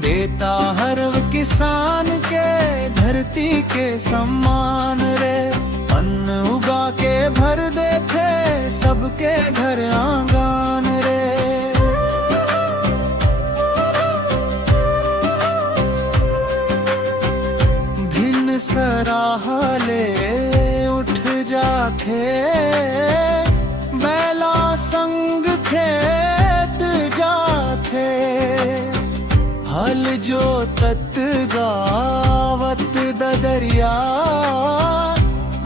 देता हर किसान के धरती के सम्मान रे। अन्न उगा के भर देते सबके घर आंगन रे। भिन्न सराहले उठ जाते बैला संग खेत जाते। हल जो तत गावत ददरिया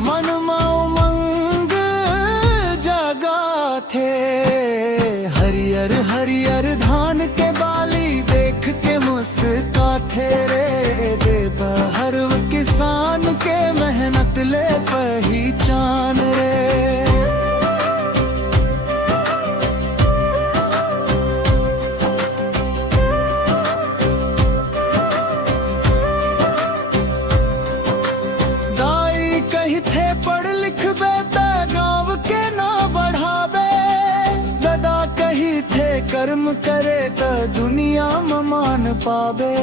मन उमंग जगा थे। हरियर हरियर धान के बाली देख के मुस्काते रे। बेबहर किसान के मेहनत ले पहचान रे। पढ़ लिख बेटा गाँव के ना बढ़ावे। दादा कही थे कर्म करे तो दुनिया में मान पावे।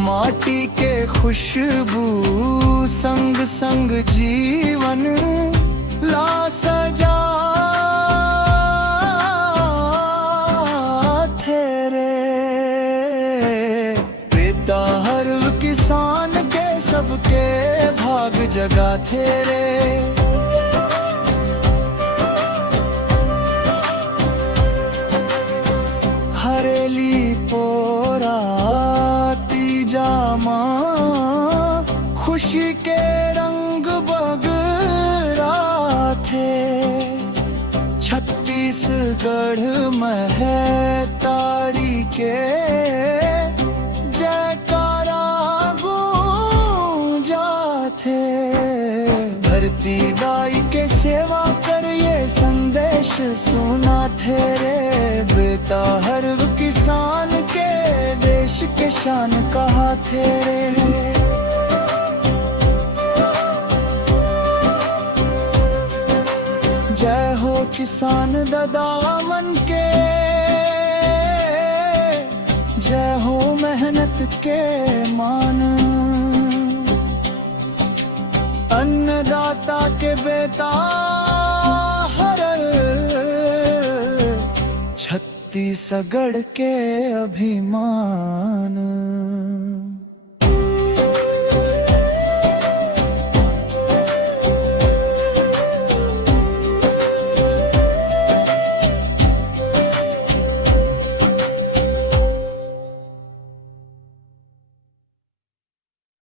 माटी के खुशबू संग संग जीवन ला सजा थे रे। बेटा हर किसान के सबके भाग जगा थे रे। हरेली पोरा तीजा माँ खुशी के रंग बगरा थे। छत्तीसगढ़ में है तारी के थे। धरती दाई के सेवा कर ये संदेश सुना थे रे। बेटा हर किसान के देश के शान कहा थे रे। जय हो किसान दादा मन के, जय हो मेहनत के मान। अन्नदाता के बेटा हर छत्तीसगढ़ के अभिमान।